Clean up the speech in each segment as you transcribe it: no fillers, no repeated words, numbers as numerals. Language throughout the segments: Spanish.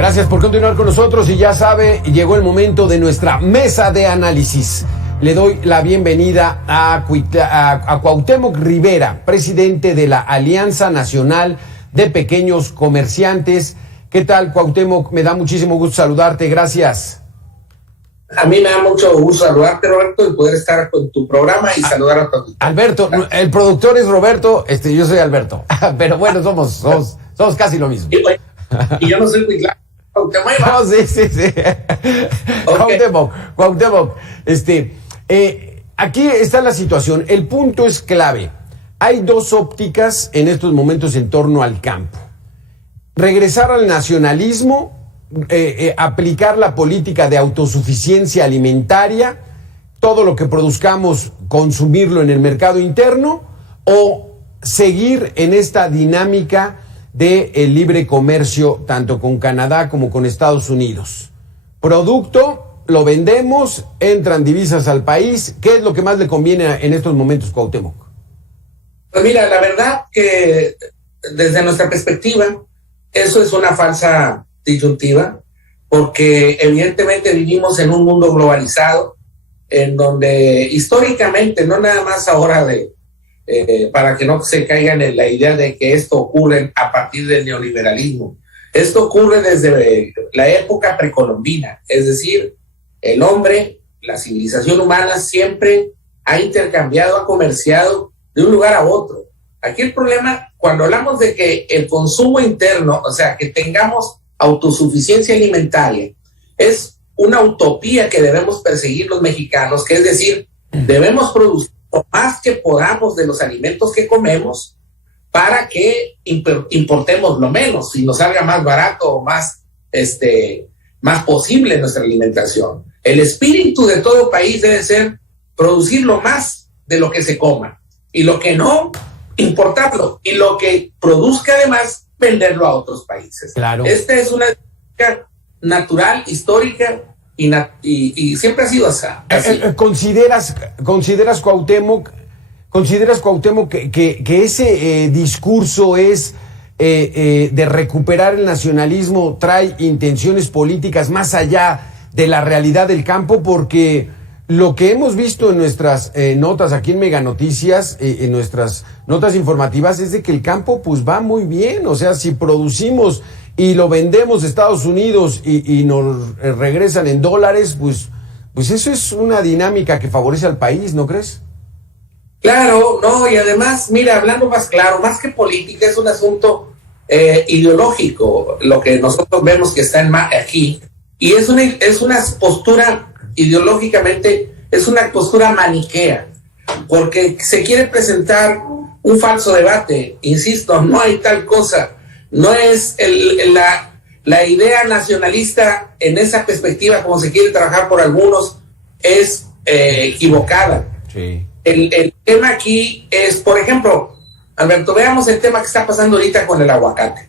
Gracias por continuar con nosotros y ya sabe, llegó el momento de nuestra mesa de análisis. Le doy la bienvenida a Cuauhtémoc Rivera, presidente de la Alianza Nacional de Pequeños Comerciantes. ¿Qué tal, Cuauhtémoc? Me da muchísimo gusto saludarte, gracias. A mí me da mucho gusto saludarte, Roberto, y poder estar con tu programa y saludar a todos. Alberto, el productor es Roberto, yo soy Alberto, pero bueno, somos casi lo mismo. Y yo no soy muy claro. No, sí. Okay. Cuauhtémoc, aquí está la situación. El punto es clave. Hay dos ópticas en estos momentos en torno al campo. Regresar al nacionalismo, aplicar la política de autosuficiencia alimentaria, todo lo que produzcamos, consumirlo en el mercado interno, o seguir en esta dinámica de el libre comercio tanto con Canadá como con Estados Unidos. Producto, lo vendemos, entran divisas al país. ¿Qué es lo que más le conviene en estos momentos, Cuauhtémoc? Pues mira, la verdad que desde nuestra perspectiva, eso es una falsa disyuntiva, porque evidentemente vivimos en un mundo globalizado, en donde históricamente, no nada más ahora para que no se caigan en la idea de que esto ocurre a partir del neoliberalismo. Esto ocurre desde la época precolombina, es decir, el hombre, la civilización humana siempre ha intercambiado, ha comerciado de un lugar a otro. Aquí el problema, cuando hablamos de que el consumo interno, o sea, que tengamos autosuficiencia alimentaria, es una utopía que debemos perseguir los mexicanos, que es decir, debemos producir lo más que podamos de los alimentos que comemos para que importemos lo menos y nos salga más barato o más posible nuestra alimentación. El espíritu de todo país debe ser producir lo más de lo que se coma y lo que no, importarlo, y lo que produzca además, venderlo a otros países. Claro. Esta es una dinámica natural, histórica, y siempre ha sido así. ¿Consideras, Cuauhtémoc, que ese discurso es de recuperar el nacionalismo, trae intenciones políticas más allá de la realidad del campo? Porque lo que hemos visto en nuestras notas aquí en Mega Noticias, en nuestras notas informativas, es de que el campo pues va muy bien. O sea, si producimos y lo vendemos a Estados Unidos y nos regresan en dólares, pues eso es una dinámica que favorece al país, ¿no crees? Claro, no, y además, mira, hablando más claro, más que política, es un asunto ideológico, lo que nosotros vemos que está aquí, y es una postura ideológicamente, es una postura maniquea, porque se quiere presentar un falso debate. Insisto, no hay tal cosa. No es la idea nacionalista en esa perspectiva, como se quiere trabajar por algunos, es equivocada. Sí. El tema aquí es, por ejemplo, Alberto, veamos el tema que está pasando ahorita con el aguacate.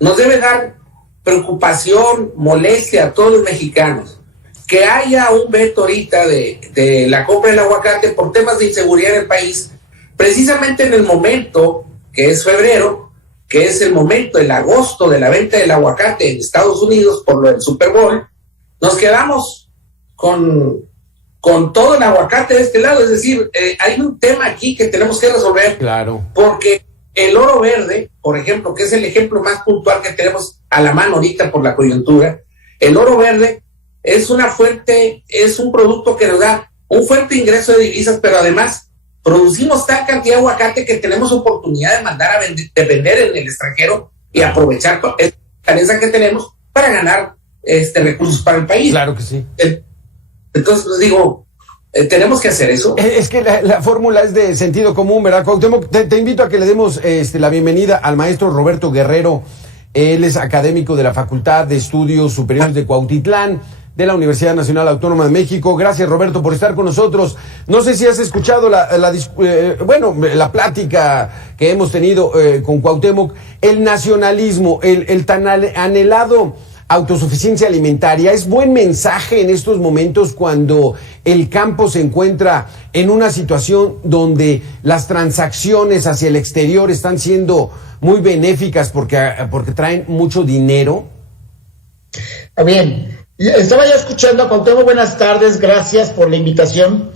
Nos debe dar preocupación, molestia a todos los mexicanos que haya un veto ahorita de la compra del aguacate por temas de inseguridad en el país, precisamente en el momento que es febrero, que es el momento, el agosto de la venta del aguacate en Estados Unidos por lo del Super Bowl. Nos quedamos con todo el aguacate de este lado. Es decir, hay un tema aquí que tenemos que resolver. Claro. Porque el oro verde, por ejemplo, que es el ejemplo más puntual que tenemos a la mano ahorita por la coyuntura, el oro verde es es un producto que nos da un fuerte ingreso de divisas, pero además producimos tal cantidad de aguacate que tenemos oportunidad de mandar de vender en el extranjero y aprovechar esa carencia que tenemos para ganar recursos para el país. Claro que sí. Entonces, pues digo, tenemos que hacer eso. Es que la fórmula es de sentido común, ¿verdad, Cuauhtémoc? Te invito a que le demos la bienvenida al maestro Roberto Guerrero. Él es académico de la Facultad de Estudios Superiores de Cuautitlán, de la Universidad Nacional Autónoma de México. Gracias, Roberto, por estar con nosotros. No sé si has escuchado la plática que hemos tenido con Cuauhtémoc. El nacionalismo, el tan anhelado autosuficiencia alimentaria, ¿es buen mensaje en estos momentos cuando el campo se encuentra en una situación donde las transacciones hacia el exterior están siendo muy benéficas porque traen mucho dinero? Bien, estaba ya escuchando a Cuauhtémoc. Buenas tardes, gracias por la invitación.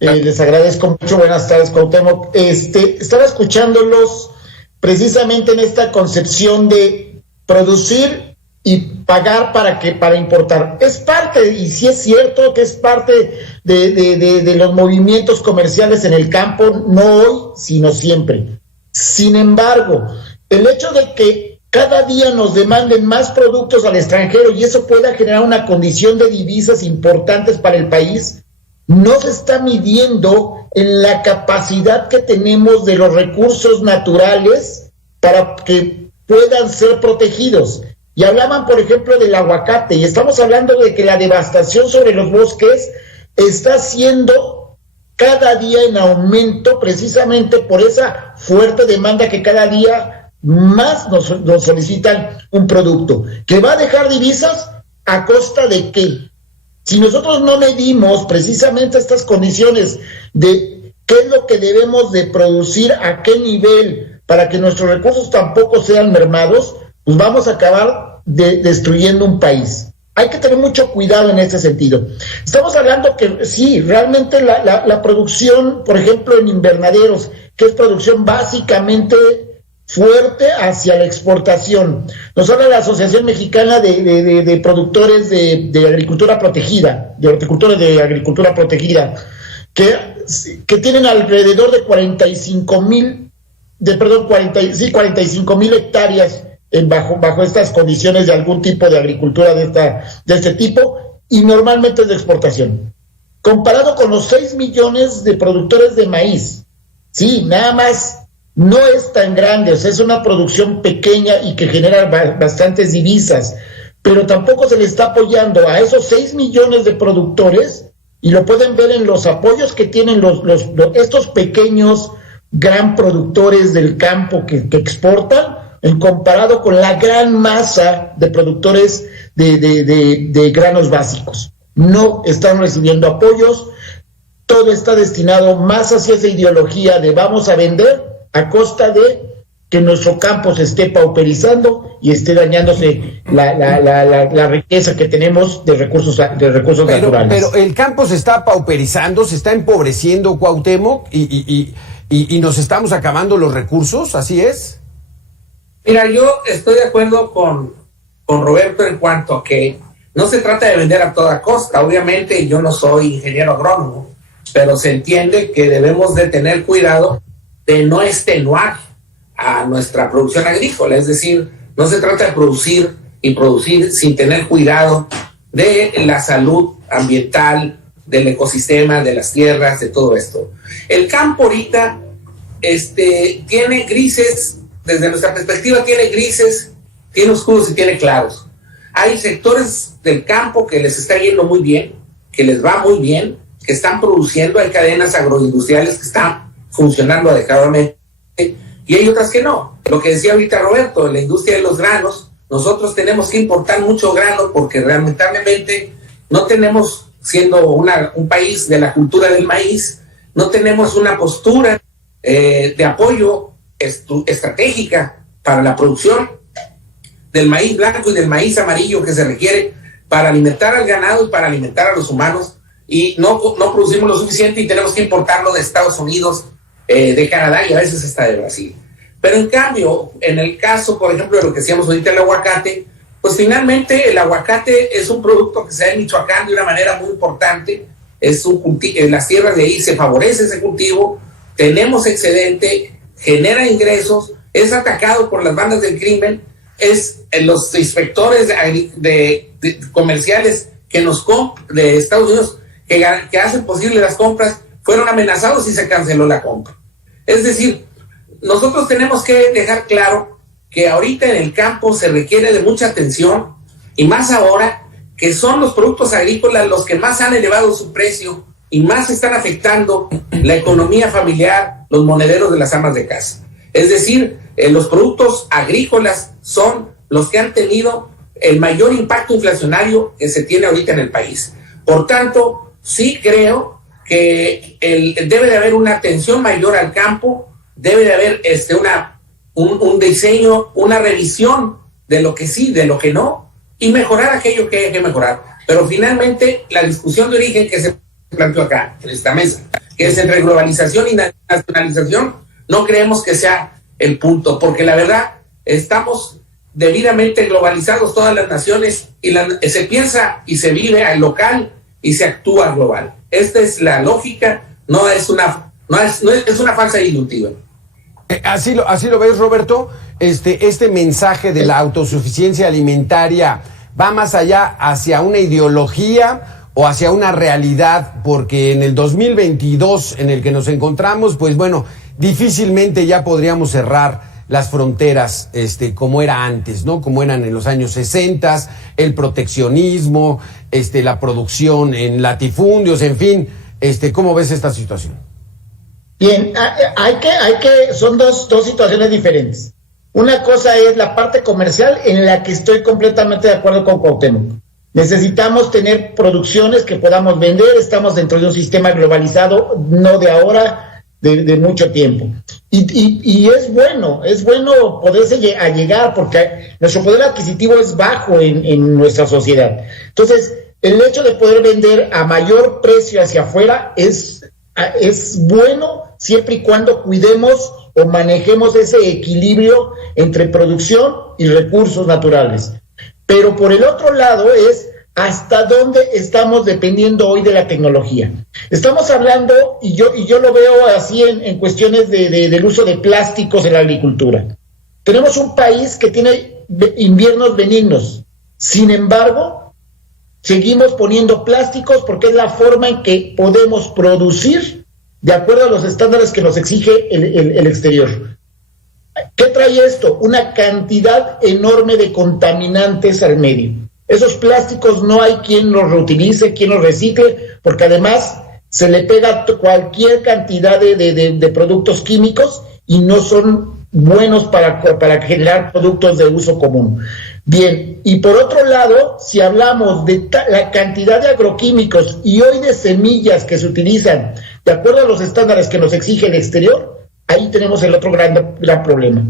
Les agradezco mucho. Buenas tardes, Cuauhtémoc. Estaba escuchándolos precisamente en esta concepción de producir y pagar para importar. Es parte, y sí es cierto que es parte de los movimientos comerciales en el campo, no hoy, sino siempre. Sin embargo, el hecho de que cada día nos demanden más productos al extranjero y eso pueda generar una condición de divisas importantes para el país, no se está midiendo en la capacidad que tenemos de los recursos naturales para que puedan ser protegidos. Y hablaban, por ejemplo, del aguacate, y estamos hablando de que la devastación sobre los bosques está siendo cada día en aumento precisamente por esa fuerte demanda que cada día más nos solicitan un producto, que va a dejar divisas a costa de qué. Si nosotros no medimos precisamente estas condiciones de qué es lo que debemos de producir, a qué nivel, para que nuestros recursos tampoco sean mermados, pues vamos a acabar destruyendo un país. Hay que tener mucho cuidado en ese sentido. Estamos hablando que sí, realmente la producción, por ejemplo, en invernaderos, que es producción básicamente fuerte hacia la exportación. Nos habla la Asociación Mexicana de Productores de Agricultura Protegida, de horticultores de agricultura protegida, que tienen alrededor de 45,000 hectáreas bajo estas condiciones de algún tipo de agricultura de este tipo, y normalmente es de exportación. Comparado con los 6 millones de productores de maíz, sí, nada más no es tan grande, o sea, es una producción pequeña y que genera bastantes divisas, pero tampoco se le está apoyando a esos 6 millones de productores, y lo pueden ver en los apoyos que tienen estos pequeños gran productores del campo que exportan, en comparado con la gran masa de productores de granos básicos. No están recibiendo apoyos, todo está destinado más hacia esa ideología de vamos a vender a costa de que nuestro campo se esté pauperizando y esté dañándose la riqueza que tenemos de recursos naturales. Pero el campo se está pauperizando, se está empobreciendo, Cuauhtémoc, y nos estamos acabando los recursos, ¿así es? Mira, yo estoy de acuerdo con Roberto en cuanto a que no se trata de vender a toda costa. Obviamente yo no soy ingeniero agrónomo, pero se entiende que debemos de tener cuidado de no extenuar a nuestra producción agrícola. Es decir, no se trata de producir sin tener cuidado de la salud ambiental, del ecosistema, de las tierras, de todo esto. El campo ahorita tiene grises. Desde nuestra perspectiva tiene grises, tiene oscuros y tiene claros. Hay sectores del campo que les está yendo muy bien, que les va muy bien, que están produciendo, hay cadenas agroindustriales que están funcionando adecuadamente, y hay otras que no. Lo que decía ahorita Roberto, en la industria de los granos, nosotros tenemos que importar mucho grano porque lamentablemente no tenemos, siendo un país de la cultura del maíz, no tenemos una postura de apoyo estratégica para la producción del maíz blanco y del maíz amarillo que se requiere para alimentar al ganado y para alimentar a los humanos, y no producimos lo suficiente y tenemos que importarlo de Estados Unidos, de Canadá y a veces hasta de Brasil. Pero en cambio, en el caso, por ejemplo, de lo que decíamos ahorita, el aguacate, pues finalmente el aguacate es un producto que se da en Michoacán de una manera muy importante. En las tierras de ahí se favorece ese cultivo, tenemos excedente, genera ingresos, es atacado por las bandas del crimen, los inspectores comerciales de Estados Unidos que hacen posible las compras fueron amenazados y se canceló la compra. Es decir, nosotros tenemos que dejar claro que ahorita en el campo se requiere de mucha atención, y más ahora que son los productos agrícolas los que más han elevado su precio y más están afectando la economía familiar, los monederos de las amas de casa. Es decir, los productos agrícolas son los que han tenido el mayor impacto inflacionario que se tiene ahorita en el país. Por tanto, sí creo que debe de haber una atención mayor al campo, debe de haber un diseño, una revisión de lo que sí, de lo que no, y mejorar aquello que hay que mejorar. Pero finalmente la discusión de origen que se planteó acá, en esta mesa, que es entre globalización y nacionalización, no creemos que sea el punto, porque la verdad estamos debidamente globalizados todas las naciones y se piensa y se vive al local y se actúa global. Esta es la lógica, no es una falsa disyuntiva. Así lo ves, Roberto. Este mensaje de la autosuficiencia alimentaria va más allá hacia una ideología o hacia una realidad, porque en el 2022 en el que nos encontramos, pues bueno, difícilmente ya podríamos cerrar las fronteras como era antes, ¿no? Como eran en los años 60, el proteccionismo, la producción en latifundios, en fin, ¿cómo ves esta situación? Bien, son dos situaciones diferentes. Una cosa es la parte comercial, en la que estoy completamente de acuerdo con Cuauhtémoc. Necesitamos tener producciones que podamos vender, estamos dentro de un sistema globalizado, no de ahora, de mucho tiempo. Y es bueno poderse llegar, porque nuestro poder adquisitivo es bajo en nuestra sociedad. Entonces, el hecho de poder vender a mayor precio hacia afuera es bueno, siempre y cuando cuidemos o manejemos ese equilibrio entre producción y recursos naturales. Pero por el otro lado es hasta dónde estamos dependiendo hoy de la tecnología. Estamos hablando, y yo lo veo así en cuestiones del uso de plásticos en la agricultura. Tenemos un país que tiene inviernos benignos, sin embargo, seguimos poniendo plásticos porque es la forma en que podemos producir de acuerdo a los estándares que nos exige el exterior. ¿Qué trae esto? Una cantidad enorme de contaminantes al medio. Esos plásticos no hay quien los reutilice, quien los recicle, porque además se le pega cualquier cantidad de productos químicos y no son buenos para generar productos de uso común. Bien, y por otro lado, si hablamos de la cantidad de agroquímicos y hoy de semillas que se utilizan de acuerdo a los estándares que nos exige el exterior, ahí tenemos el otro gran problema,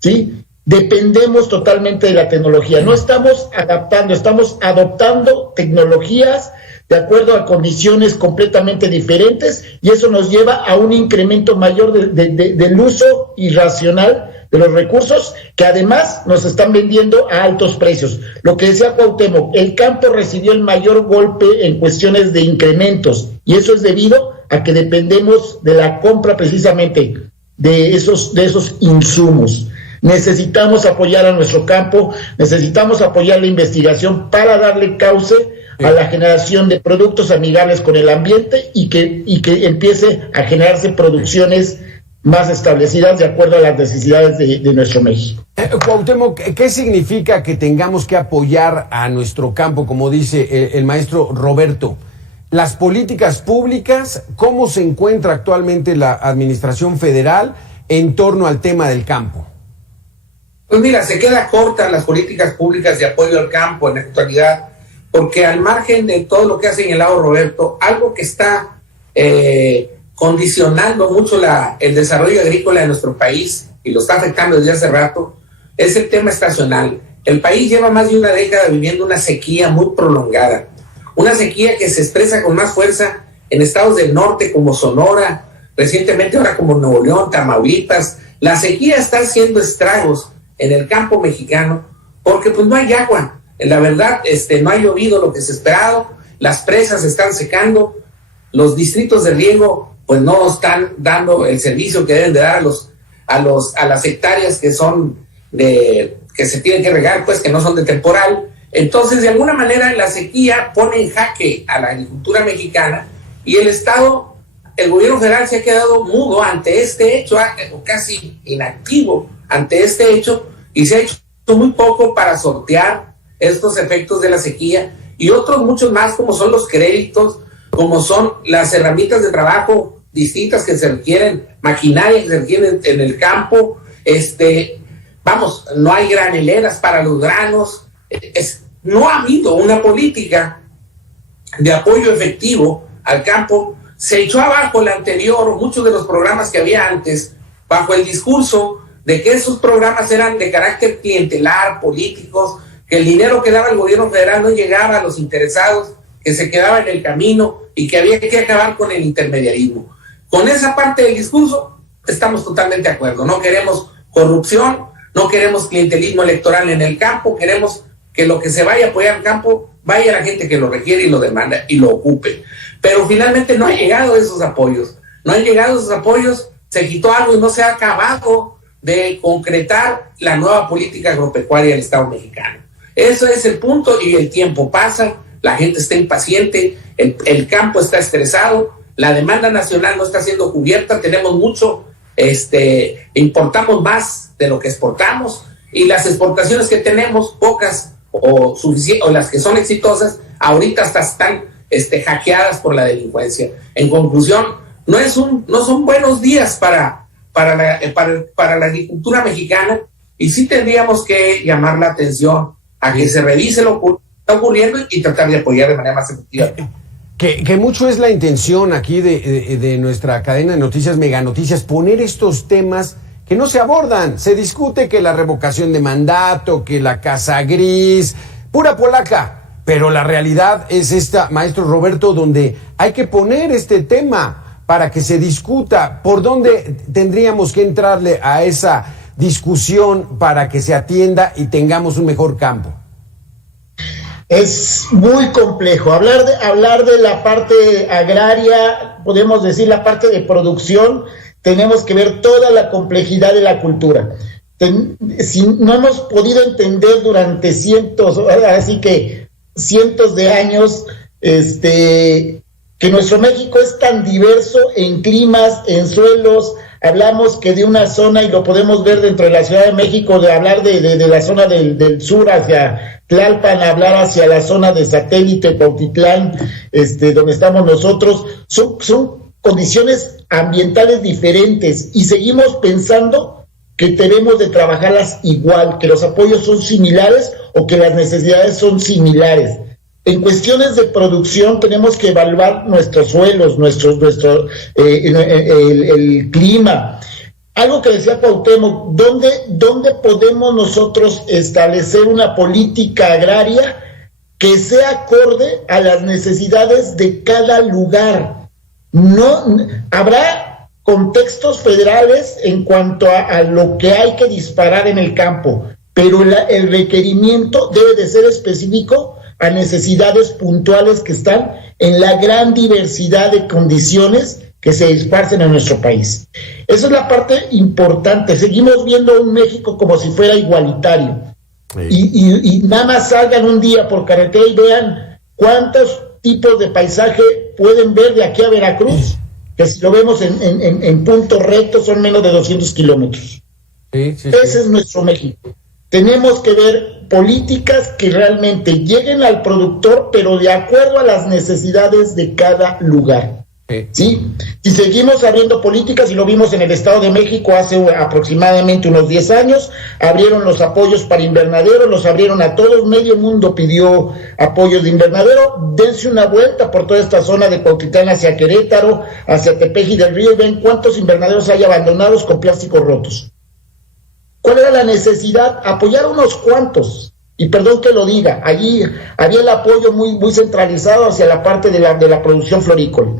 ¿sí? Dependemos totalmente de la tecnología, no estamos adaptando, estamos adoptando tecnologías de acuerdo a condiciones completamente diferentes, y eso nos lleva a un incremento mayor del uso irracional de los recursos, que además nos están vendiendo a altos precios. Lo que decía Cuauhtémoc, el campo recibió el mayor golpe en cuestiones de incrementos, y eso es debido a que dependemos de la compra precisamente de esos insumos. Necesitamos apoyar a nuestro campo, necesitamos apoyar la investigación para darle cauce a la generación de productos amigables con el ambiente y que empiece a generarse producciones más establecidas de acuerdo a las necesidades de nuestro México. Cuauhtémoc, ¿qué significa que tengamos que apoyar a nuestro campo, como dice el maestro Roberto? Las políticas públicas, ¿cómo se encuentra actualmente la administración federal en torno al tema del campo? Pues mira, se queda corta las políticas públicas de apoyo al campo en la actualidad, porque al margen de todo lo que ha señalado Roberto, algo que está condicionando mucho el desarrollo agrícola de nuestro país, y lo está afectando desde hace rato, es el tema estacional. El país lleva más de una década viviendo una sequía muy prolongada, una sequía que se expresa con más fuerza en estados del norte como Sonora, recientemente ahora como Nuevo León, Tamaulipas. La sequía está haciendo estragos en el campo mexicano porque pues no hay agua. La verdad, no ha llovido lo que se esperado, las presas se están secando, los distritos de riego pues no están dando el servicio que deben de dar a las hectáreas que son que se tienen que regar, pues que no son de temporal. Entonces, de alguna manera, la sequía pone en jaque a la agricultura mexicana, y el Estado, el gobierno federal se ha quedado mudo ante este hecho, o casi inactivo ante este hecho, y se ha hecho muy poco para sortear estos efectos de la sequía y otros muchos más, como son los créditos, como son las herramientas de trabajo distintas que se requieren, maquinaria que se requieren en el campo. No hay graneleras para los granos. No ha habido una política de apoyo efectivo al campo. Se echó abajo la anterior, muchos de los programas que había antes, bajo el discurso de que esos programas eran de carácter clientelar, políticos, que el dinero que daba el gobierno federal no llegaba a los interesados, que se quedaba en el camino y que había que acabar con el intermediarismo. Con esa parte del discurso estamos totalmente de acuerdo. No queremos corrupción, no queremos clientelismo electoral en el campo, queremos que lo que se vaya a apoyar al campo vaya a la gente que lo requiere y lo demanda y lo ocupe. Pero finalmente no han llegado esos apoyos. No han llegado esos apoyos, se quitó algo y no se ha acabado de concretar la nueva política agropecuaria del Estado mexicano. Eso es el punto y el tiempo pasa, la gente está impaciente, el campo está estresado, la demanda nacional no está siendo cubierta, tenemos mucho, importamos más de lo que exportamos y las exportaciones que tenemos, pocas o las que son exitosas, ahorita hasta están hackeadas por la delincuencia. En conclusión, no son buenos días para la agricultura mexicana y sí tendríamos que llamar la atención a que se revise lo que está ocurriendo y tratar de apoyar de manera más efectiva. Que mucho es la intención aquí de nuestra cadena de noticias, Mega Noticias, poner estos temas que no se abordan. Se discute que la revocación de mandato, que la casa gris, pura polaca. Pero la realidad es esta, maestro Roberto, donde hay que poner este tema para que se discuta. ¿Por dónde tendríamos que entrarle a esa discusión para que se atienda y tengamos un mejor campo? Es muy complejo. Hablar de la parte agraria, podemos decir la parte de producción, tenemos que ver toda la complejidad de la cultura. Si no hemos podido entender durante cientos de años, que nuestro México es tan diverso en climas, en suelos. Hablamos que de una zona, y lo podemos ver dentro de la Ciudad de México, de hablar de la zona del sur hacia Tlalpan, hablar hacia la zona de satélite, Cuautitlán, donde estamos nosotros, son condiciones ambientales diferentes y seguimos pensando que debemos de trabajarlas igual, que los apoyos son similares o que las necesidades son similares. En cuestiones de producción tenemos que evaluar nuestros suelos, el clima. Algo que decía Cuauhtémoc, ¿dónde podemos nosotros establecer una política agraria que sea acorde a las necesidades de cada lugar? No habrá contextos federales en cuanto a lo que hay que disparar en el campo, pero el requerimiento debe de ser específico a necesidades puntuales que están en la gran diversidad de condiciones que se esparcen en nuestro país. Esa es la parte importante. Seguimos viendo un México como si fuera igualitario. Sí. Y nada más salgan un día por carretera y vean cuántos tipos de paisaje pueden ver de aquí a Veracruz, que si lo vemos en punto recto son menos de 200 kilómetros. Sí. Ese es nuestro México. Tenemos que ver políticas que realmente lleguen al productor, pero de acuerdo a las necesidades de cada lugar. ¿Sí? Si seguimos abriendo políticas, y lo vimos en el Estado de México hace aproximadamente unos 10 años, abrieron los apoyos para invernadero, los abrieron a todos, medio mundo pidió apoyos de invernadero. Dense una vuelta por toda esta zona de Cuautitlán hacia Querétaro, hacia Tepeji del Río, y ven cuántos invernaderos hay abandonados con plásticos rotos. ¿Cuál era la necesidad? Apoyar unos cuantos. Y perdón que lo diga, allí había el apoyo muy centralizado hacia la parte de la producción florícola.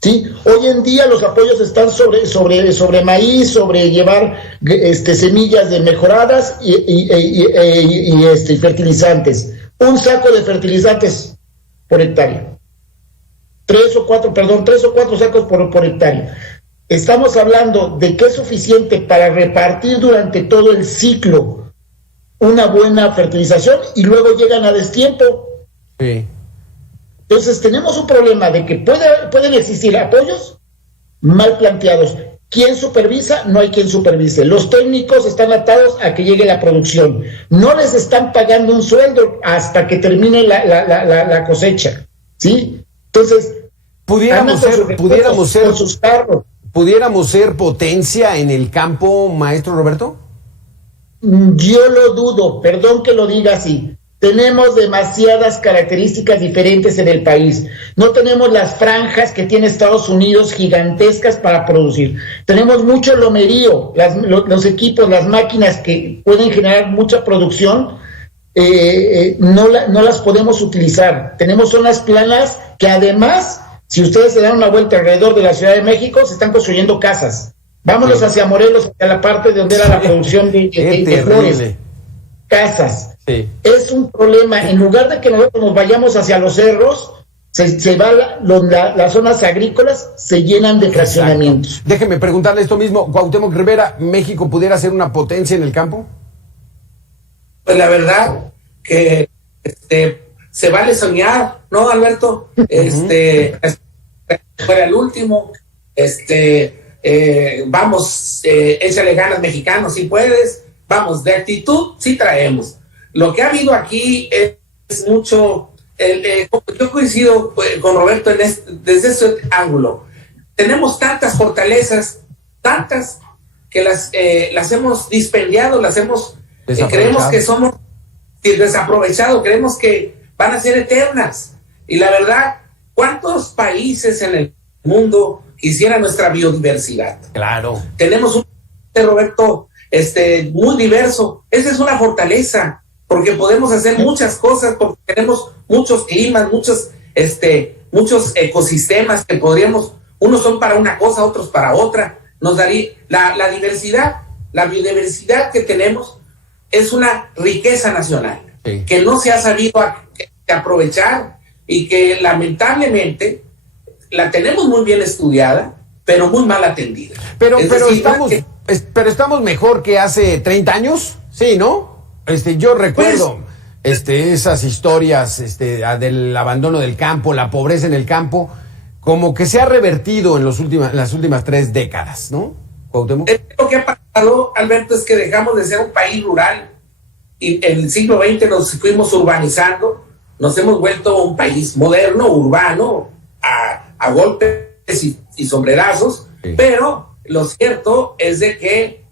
¿Sí? Hoy en día los apoyos están sobre maíz, sobre llevar semillas de mejoradas y fertilizantes. Un saco de fertilizantes por hectárea. 3 o 4 sacos por hectárea. Estamos hablando de que es suficiente para repartir durante todo el ciclo una buena fertilización y luego llegan a destiempo. Sí. Entonces tenemos un problema de que pueden existir apoyos mal planteados. ¿Quién supervisa? No hay quien supervise. Los técnicos están atados a que llegue la producción. No les están pagando un sueldo hasta que termine la cosecha. ¿Sí? Entonces, pudiéramos ser potencia en el campo, maestro Roberto. Yo lo dudo, perdón que lo diga así. Tenemos demasiadas características diferentes en el país. No tenemos las franjas que tiene Estados Unidos gigantescas para producir. Tenemos mucho lomerío, los equipos, las máquinas que pueden generar mucha producción, no las podemos utilizar. Tenemos zonas planas que además, si ustedes se dan una vuelta alrededor de la Ciudad de México, se están construyendo casas. Vámonos hacia Morelos, hacia la parte de donde era la producción de flores. Casas. Sí. Es un problema. En lugar de que nosotros nos vayamos hacia los cerros, se va las zonas agrícolas se llenan de fraccionamientos. Exacto. Déjeme preguntarle esto mismo, Cuauhtémoc Rivera, ¿México pudiera ser una potencia en el campo? Pues la verdad que se vale soñar, ¿no, Alberto? Fuera el último, vamos, échale ganas, mexicanos, si puedes, vamos, de actitud sí traemos. Lo que ha habido aquí es mucho. Yo coincido con Roberto desde este ángulo. Tenemos tantas fortalezas, tantas que las hemos dispendiado, las hemos creemos que somos desaprovechados, creemos que van a ser eternas. Y la verdad, ¿cuántos países en el mundo quisieran nuestra biodiversidad? Claro. Tenemos un Roberto muy diverso. Esa es una fortaleza, porque podemos hacer muchas cosas, porque tenemos muchos climas, muchos ecosistemas que podríamos, unos son para una cosa, otros para otra. Nos daría la diversidad, la biodiversidad que tenemos es una riqueza nacional, sí, que no se ha sabido aprovechar y que lamentablemente la tenemos muy bien estudiada, pero muy mal atendida. Pero estamos mejor que hace 30 años, sí, ¿no? Yo recuerdo esas historias del abandono del campo, la pobreza en el campo, como que se ha revertido en las últimas 3 décadas, ¿no, Cuauhtémoc? Lo que ha pasado, Alberto, es que dejamos de ser un país rural y en el siglo XX nos fuimos urbanizando, nos hemos vuelto un país moderno, urbano, a golpes y sombrerazos, sí, pero lo cierto es de que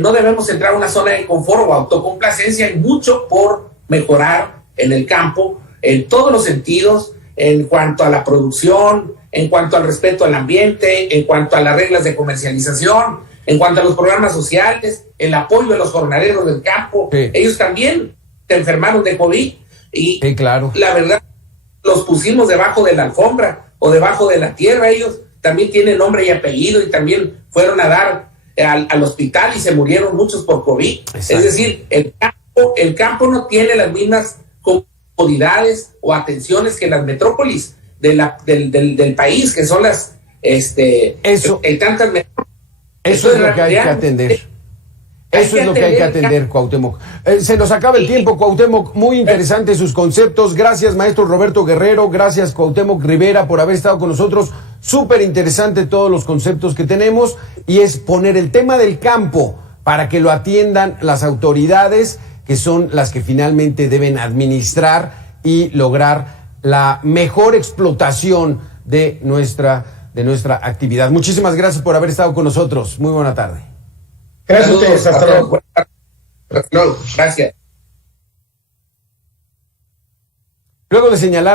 no debemos entrar a una zona de confort o autocomplacencia. Hay mucho por mejorar en el campo, en todos los sentidos, en cuanto a la producción, en cuanto al respeto al ambiente, en cuanto a las reglas de comercialización, en cuanto a los programas sociales, el apoyo a los jornaleros del campo. Sí. Ellos también se enfermaron de COVID y sí, claro, la verdad los pusimos debajo de la alfombra o debajo de la tierra. Ellos también tienen nombre y apellido y también fueron a dar al hospital y se murieron muchos por COVID. Exacto. Es decir, el campo no tiene las mismas comodidades o atenciones que las metrópolis del país, que son las tantas metrópolis. Eso es lo que hay que atender. Eso es lo que hay que atender, Cuauhtémoc. Se nos acaba el tiempo, Cuauhtémoc. Muy interesantes sus conceptos. Gracias, maestro Roberto Guerrero. Gracias, Cuauhtémoc Rivera, por haber estado con nosotros. Súper interesante todos los conceptos que tenemos. Y es poner el tema del campo para que lo atiendan las autoridades, que son las que finalmente deben administrar y lograr la mejor explotación de nuestra actividad. Muchísimas gracias por haber estado con nosotros. Muy buena tarde. Gracias a ustedes, hasta luego. Gracias. Luego de señalar que